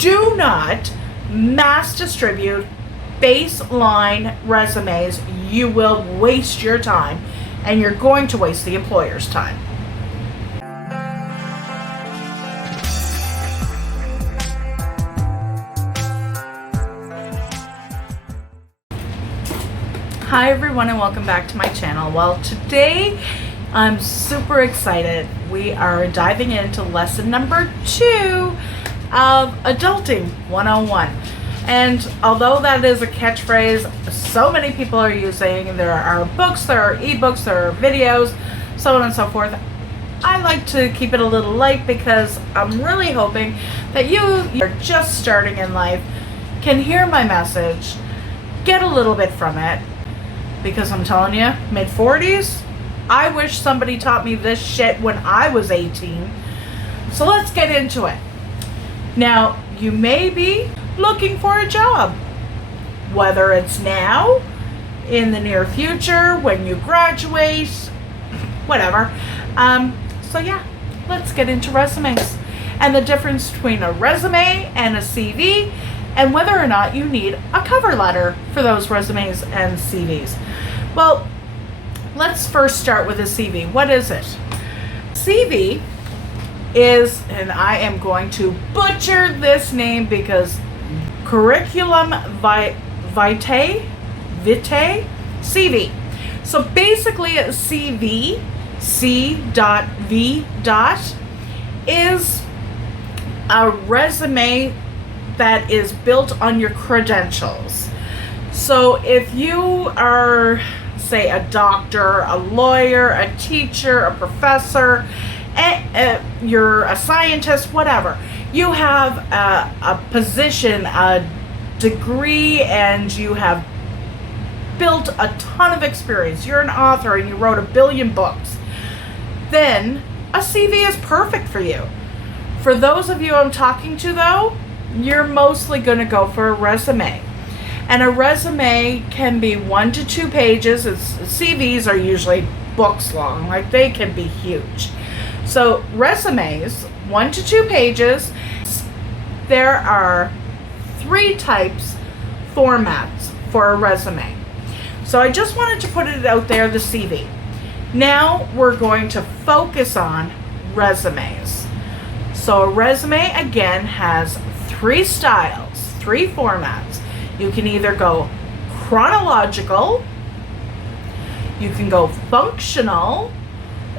Do not mass distribute baseline resumes. You will waste your time, and you're going to waste the employer's time. Hi everyone, and welcome back to my channel. Well, today I'm super excited. We are diving into lesson number 2 of Adulting 101. And although that is a catchphrase so many people are using, there are books, there are ebooks, there are videos, so on and so forth, I like to keep it a little light because I'm really hoping that you're just starting in life, can hear my message, get a little bit from it. Because I'm telling you, mid-40s, I wish somebody taught me this shit when I was 18. So let's get into it. Now, you may be looking for a job, whether it's now, in the near future, when you graduate, whatever. So yeah, let's get into resumes and the difference between a resume and a CV, and whether or not you need a cover letter for those resumes and CVs. Well, let's first start with a CV. What is it? CV is, and I am going to butcher this name because curriculum vitae, CV. So basically a CV, C.V. is a resume that is built on your credentials. So if you are, say, a doctor, a lawyer, a teacher, a professor, you're a scientist, whatever, you have a position, a degree, and you have built a ton of experience, you're an author and you wrote 1 billion books, then a CV is perfect for you. For those of you I'm talking to, though, you're mostly going to go for a resume. And a resume can be 1 to 2 pages. CVs are usually books long, like they can be huge. So resumes, 1 to 2 pages. There are 3 types, formats for a resume. So I just wanted to put it out there, the CV. Now we're going to focus on resumes. So a resume, again, has 3 styles, 3 formats. You can either go chronological, you can go functional,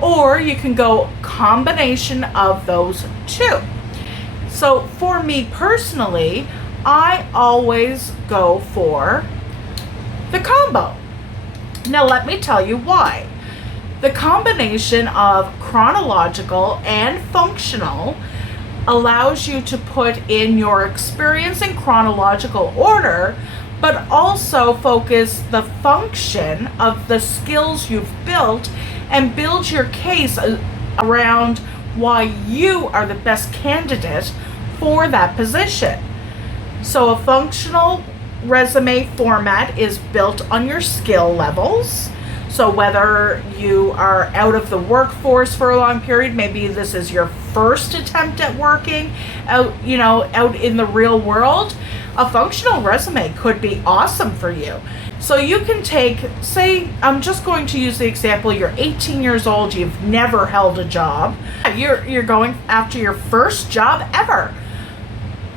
or you can go combination of those 2. So for me personally, I always go for the combo. Now let me tell you why. The combination of chronological and functional allows you to put in your experience in chronological order, but also focus the function of the skills you've built and build your case around why you are the best candidate for that position. So a functional resume format is built on your skill levels. So whether you are out of the workforce for a long period, maybe this is your first attempt at working out in the real world, a functional resume could be awesome for you. So you can take, say, I'm just going to use the example, you're 18 years old, you've never held a job, you're going after your first job ever.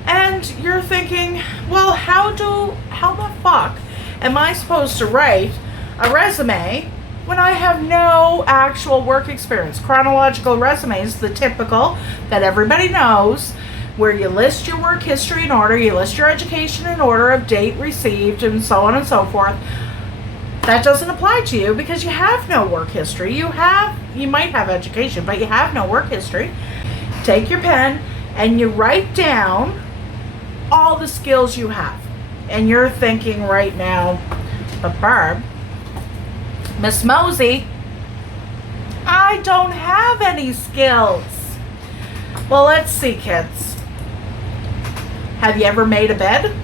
And you're thinking, well, how the fuck am I supposed to write a resume when I have no actual work experience? Chronological resumes, the typical that everybody knows, where you list your work history in order, you list your education in order of date received, and so on and so forth. That doesn't apply to you because you have no work history. You might have education, but you have no work history. Take your pen and you write down all the skills you have. And you're thinking right now, but Barb, Miss Mosey, I don't have any skills. Well, let's see, kids. Have you ever made a bed?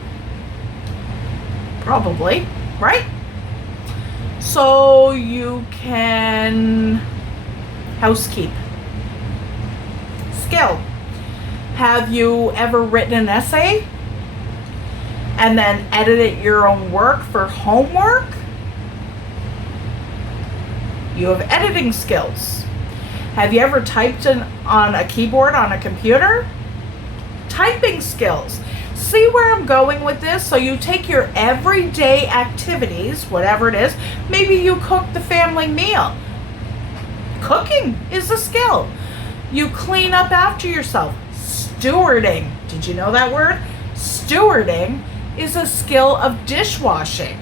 Probably, right? So you can housekeep. Skill. Have you ever written an essay and then edited your own work for homework? You have editing skills. Have you ever typed on a keyboard on a computer? Typing skills. See where I'm going with this? So you take your everyday activities, whatever it is, maybe you cook the family meal. Cooking is a skill. You clean up after yourself. Stewarding. Did you know that word? Stewarding is a skill of dishwashing.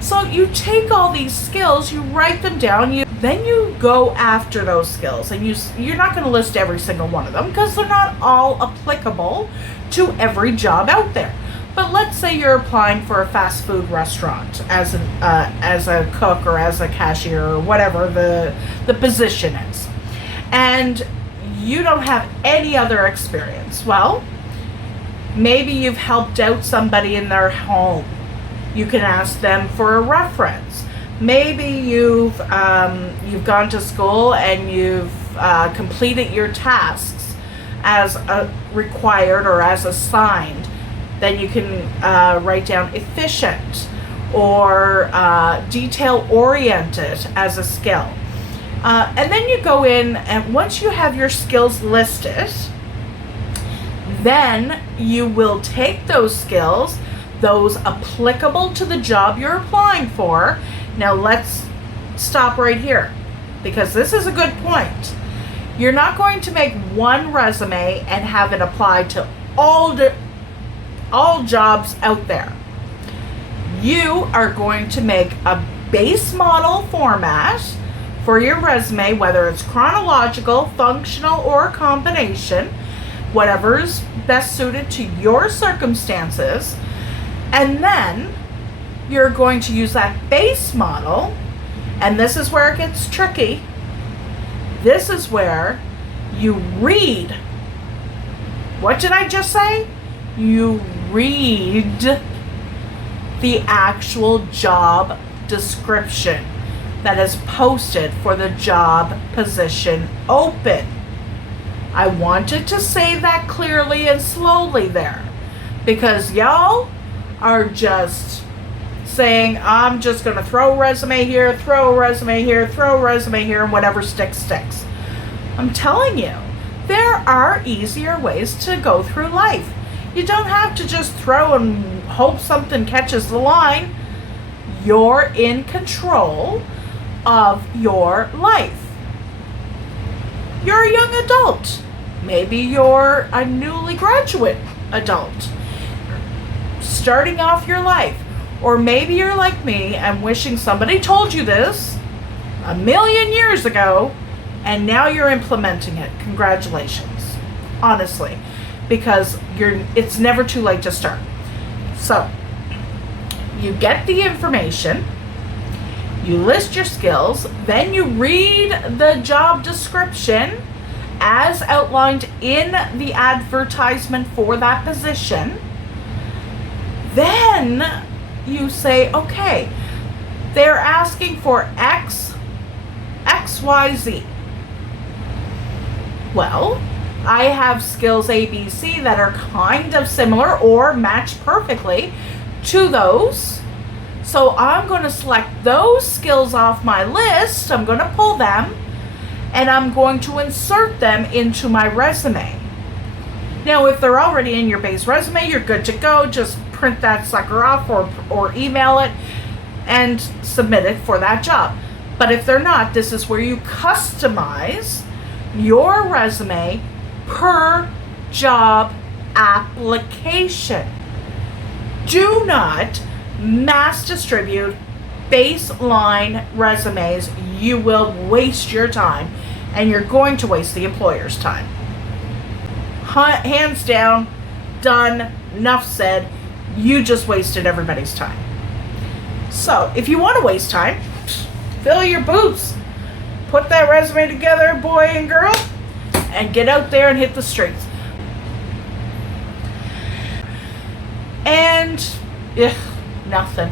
So you take all these skills, you write them down, then you go after those skills, and you're not going to list every single one of them because they're not all applicable to every job out there. But let's say you're applying for a fast food restaurant as a cook or as a cashier or whatever the position is, and you don't have any other experience. Well, maybe you've helped out somebody in their home. You can ask them for a reference. Maybe you've gone to school and you've completed your tasks as required or as assigned. Then you can write down efficient or detail-oriented as a skill. And then you go in, and once you have your skills listed, then you will take those skills, those applicable to the job you're applying for. Now let's stop right here, because this is a good point. You're not going to make one resume and have it apply to all jobs out there. You are going to make a base model format for your resume, whether it's chronological, functional, or a combination, whatever's best suited to your circumstances. And then you're going to use that base model, and this is where it gets tricky. This is where you read. What did I just say? You read the actual job description that is posted for the job position open. I wanted to say that clearly and slowly there, because y'all are just saying, I'm just going to throw a resume here, throw a resume here, throw a resume here, and whatever sticks, sticks. I'm telling you, there are easier ways to go through life. You don't have to just throw and hope something catches the line. You're in control of your life. You're a young adult. Maybe you're a newly graduate adult starting off your life. Or maybe you're like me and wishing somebody told you this 1,000,000 years ago, and now you're implementing it. Congratulations, honestly, because it's never too late to start. So you get the information, you list your skills, then you read the job description as outlined in the advertisement for that position. Then you say, okay, they're asking for X, Y, Z. Well, I have skills A, B, C that are kind of similar or match perfectly to those. So I'm going to select those skills off my list. I'm going to pull them and I'm going to insert them into my resume. Now, if they're already in your base resume, you're good to go. Just print that sucker off or email it and submit it for that job. But if they're not, this is where you customize your resume per job application. Do not mass distribute baseline resumes. You will waste your time, and you're going to waste the employer's time. Hands down, done, enough said. You just wasted everybody's time. So if you want to waste time, fill your boots, put that resume together, boy and girl, and get out there and hit the streets. And nothing.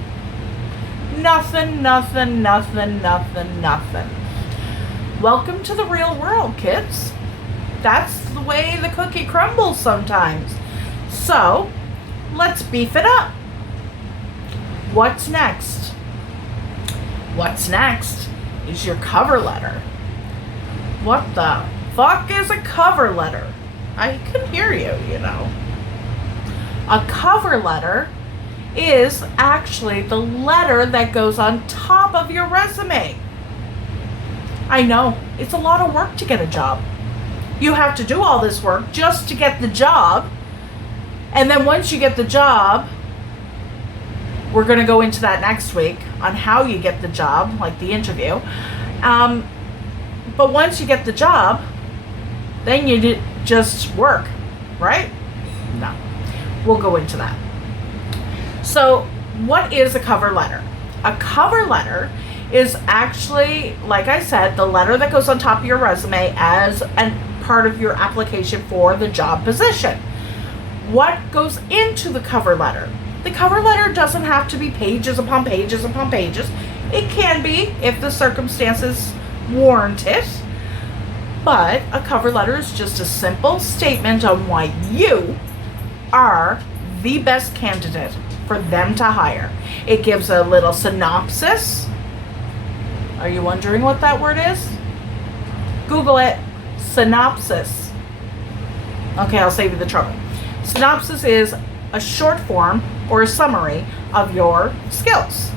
Welcome to the real world, kids. That's the way the cookie crumbles sometimes. So, let's beef it up. What's next? What's next is your cover letter. What the fuck is a cover letter? I can hear you, you know. A cover letter is actually the letter that goes on top of your resume. I know, it's a lot of work to get a job. You have to do all this work just to get the job. And then once you get the job, we're going to go into that next week on how you get the job, like the interview. But once you get the job, then you just work, right? No, we'll go into that. So what is a cover letter? A cover letter is actually, like I said, the letter that goes on top of your resume as a part of your application for the job position. What goes into the cover letter? The cover letter doesn't have to be pages upon pages upon pages. It can be if the circumstances warrant it. But a cover letter is just a simple statement on why you are the best candidate for them to hire. It gives a little synopsis. Are you wondering what that word is? Google it. Synopsis. Okay, I'll save you the trouble. Synopsis is a short form or a summary of your skills.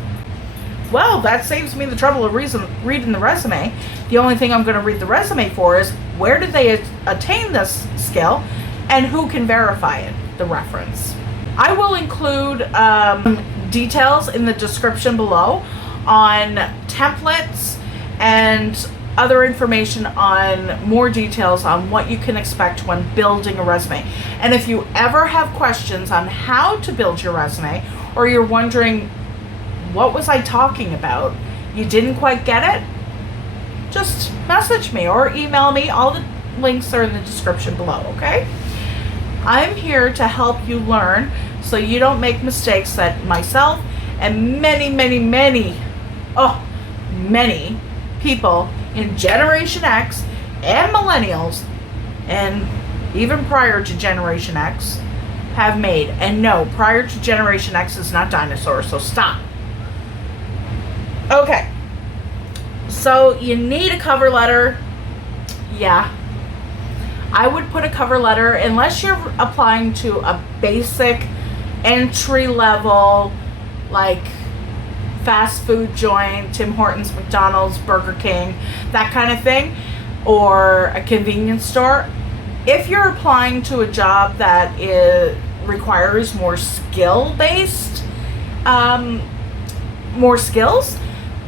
Well, that saves me the trouble of reading the resume. The only thing I'm going to read the resume for is where did they attain this skill and who can verify it, the reference. I will include details in the description below on templates and other information on more details on what you can expect when building a resume. And if you ever have questions on how to build your resume, or you're wondering, what was I talking about? You didn't quite get it? Just message me or email me. All the links are in the description below, okay? I'm here to help you learn so you don't make mistakes that myself and many people in Generation X and Millennials and even prior to Generation X have made. And no, prior to Generation X is not dinosaurs, so stop. Okay, so you need a cover letter. Yeah, I would put a cover letter, unless you're applying to a basic entry level, like fast food joint, Tim Hortons, McDonald's, Burger King, that kind of thing, or a convenience store. If you're applying to a job that requires more skill-based, more skills,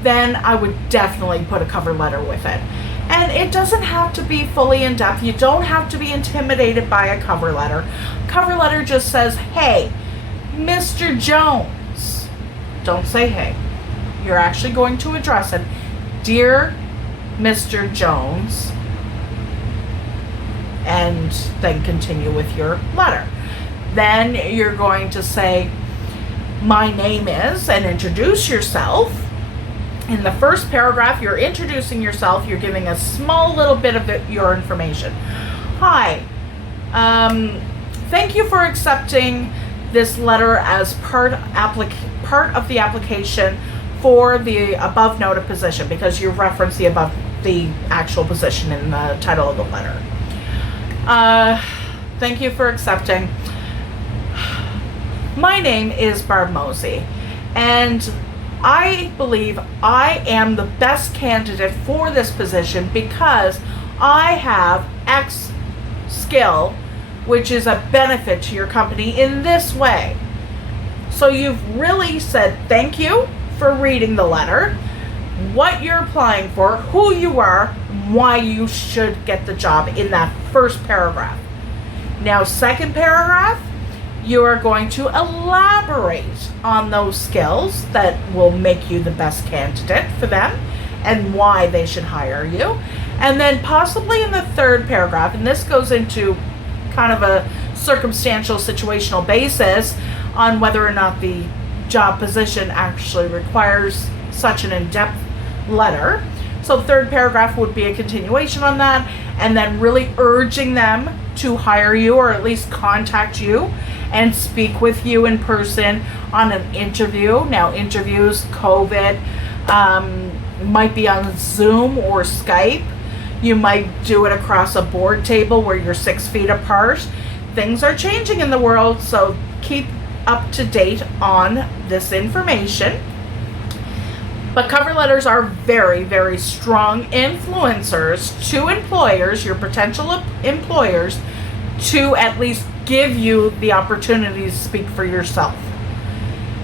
then I would definitely put a cover letter with it. And it doesn't have to be fully in-depth. You don't have to be intimidated by a cover letter. Cover letter just says, hey, Mr. Jones. Don't say hey. You're actually going to address it. Dear Mr. Jones. And then continue with your letter. Then you're going to say, my name is, and introduce yourself. In the first paragraph, you're introducing yourself. You're giving a small little bit of your information. Hi, thank you for accepting this letter as part of the application for the above noted position, because you reference the actual position in the title of the letter. Thank you for accepting. My name is Barb Mosey, and I believe I am the best candidate for this position because I have X skill, which is a benefit to your company in this way. So you've really said thank you for reading the letter, what you're applying for, who you are, why you should get the job in that first paragraph. Now, second paragraph, you are going to elaborate on those skills that will make you the best candidate for them and why they should hire you. And then possibly in the third paragraph, and this goes into kind of a circumstantial situational basis on whether or not the job position actually requires such an in-depth letter. So third paragraph would be a continuation on that, and then really urging them to hire you or at least contact you and speak with you in person on an interview. Now, interviews, COVID, might be on Zoom or Skype. You might do it across a board table where you're 6 feet apart. Things are changing in the world, so keep up to date on this information. But cover letters are very, very strong influencers to employers, your potential employers, to at least give you the opportunity to speak for yourself.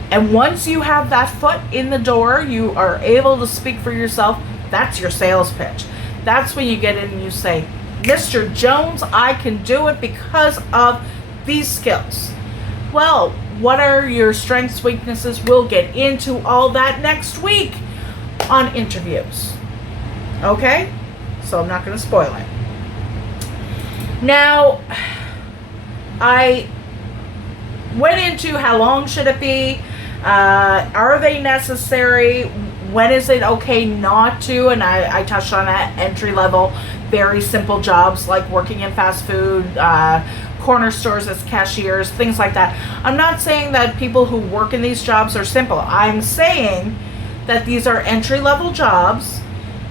And once you have that foot in the door, you are able to speak for yourself. That's your sales pitch. That's when you get in and you say, Mr. Jones, I can do it because of these skills. Well, what are your strengths, weaknesses? We'll get into all that next week on interviews. Okay? So I'm not going to spoil it. Now, I went into how long should it be? Are they necessary? When is it okay not to? And I touched on that. Entry level, very simple jobs like working in fast food, corner stores as cashiers, things like that. I'm not saying that people who work in these jobs are simple. I'm saying that these are entry level jobs,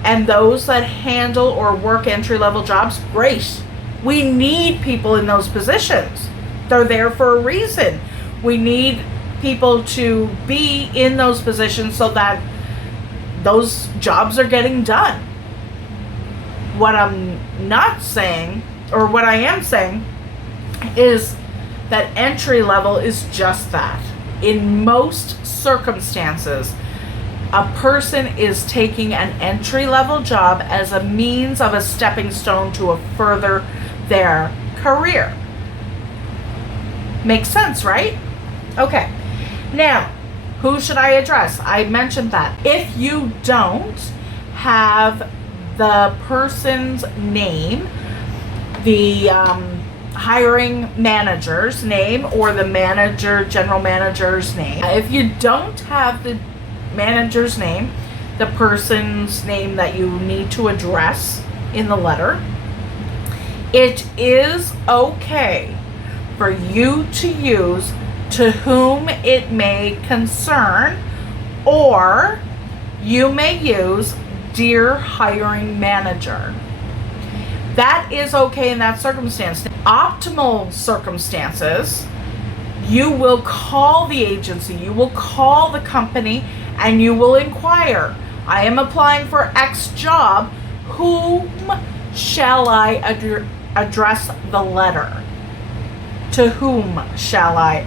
and those that handle or work entry level jobs, great. We need people in those positions. They're there for a reason. We need people to be in those positions so that those jobs are getting done. What I'm not saying, or what I am saying, is that entry level is just that. In most circumstances, a person is taking an entry level job as a means of a stepping stone to further their career. Makes sense, right? Okay. Now, who should I address? I mentioned that. If you don't have the person's name, the hiring manager's name, or the general manager's name, if you don't have the manager's name, the person's name that you need to address in the letter, it is okay for you to use "to whom it may concern," or you may use "dear hiring manager." That is okay in that circumstance. Optimal circumstances, you will call the agency, you will call the company, and you will inquire, I am applying for X job, whom shall I address the letter? To whom shall I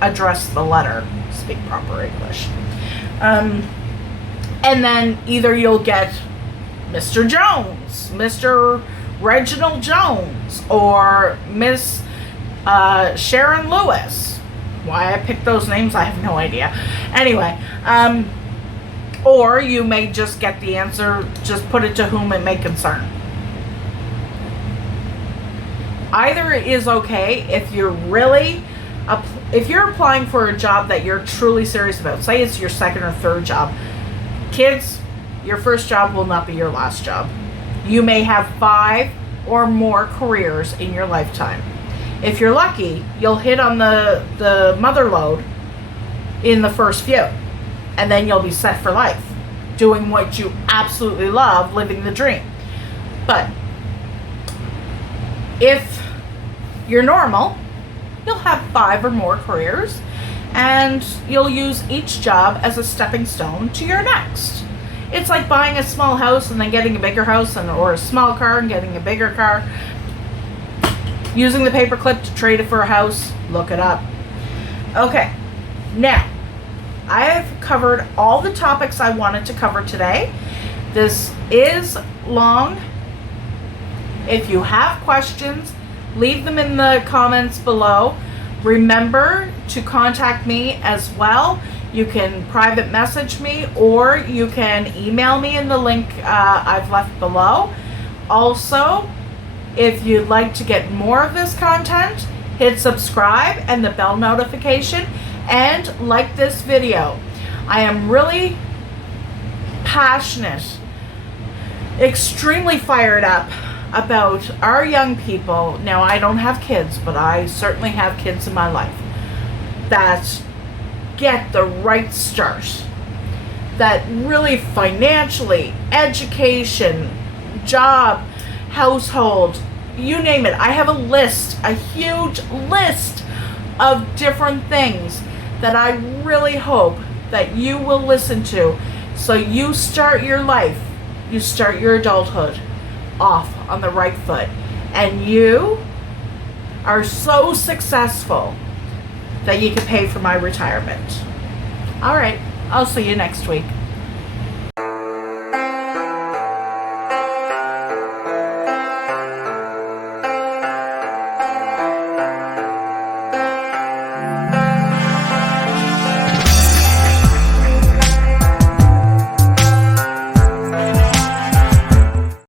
address the letter? Speak proper English. And then either you'll get Mr. Jones, Mr. Reginald Jones, or Miss Sharon Lewis. Why I picked those names, I have no idea. Anyway, or you may just get the answer, just put it "to whom it may concern." Either is okay if you're really, if you're applying for a job that you're truly serious about. Say it's your second or third job. Kids, your first job will not be your last job. You may have 5 or more careers in your lifetime. If you're lucky, you'll hit on the mother lode in the first few, and then you'll be set for life, doing what you absolutely love, living the dream. But if you're normal, you'll have 5 or more careers, and you'll use each job as a stepping stone to your next. It's like buying a small house and then getting a bigger house, or a small car and getting a bigger car. Using the paperclip to trade it for a house, look it up. Okay, now, I have covered all the topics I wanted to cover today. This is long. If you have questions, leave them in the comments below. Remember to contact me as well. You can private message me, or you can email me in the link I've left below. Also, if you'd like to get more of this content, hit subscribe and the bell notification, and like this video. I am really passionate extremely fired up about our young people. Now, I don't have kids, but I certainly have kids in my life that get the right start, that really financially, education, job, household, you name it. I have a list, a huge list of different things that I really hope that you will listen to, so you start your life, you start your adulthood off on the right foot, and you are so successful that you can pay for my retirement. All right, I'll see you next week.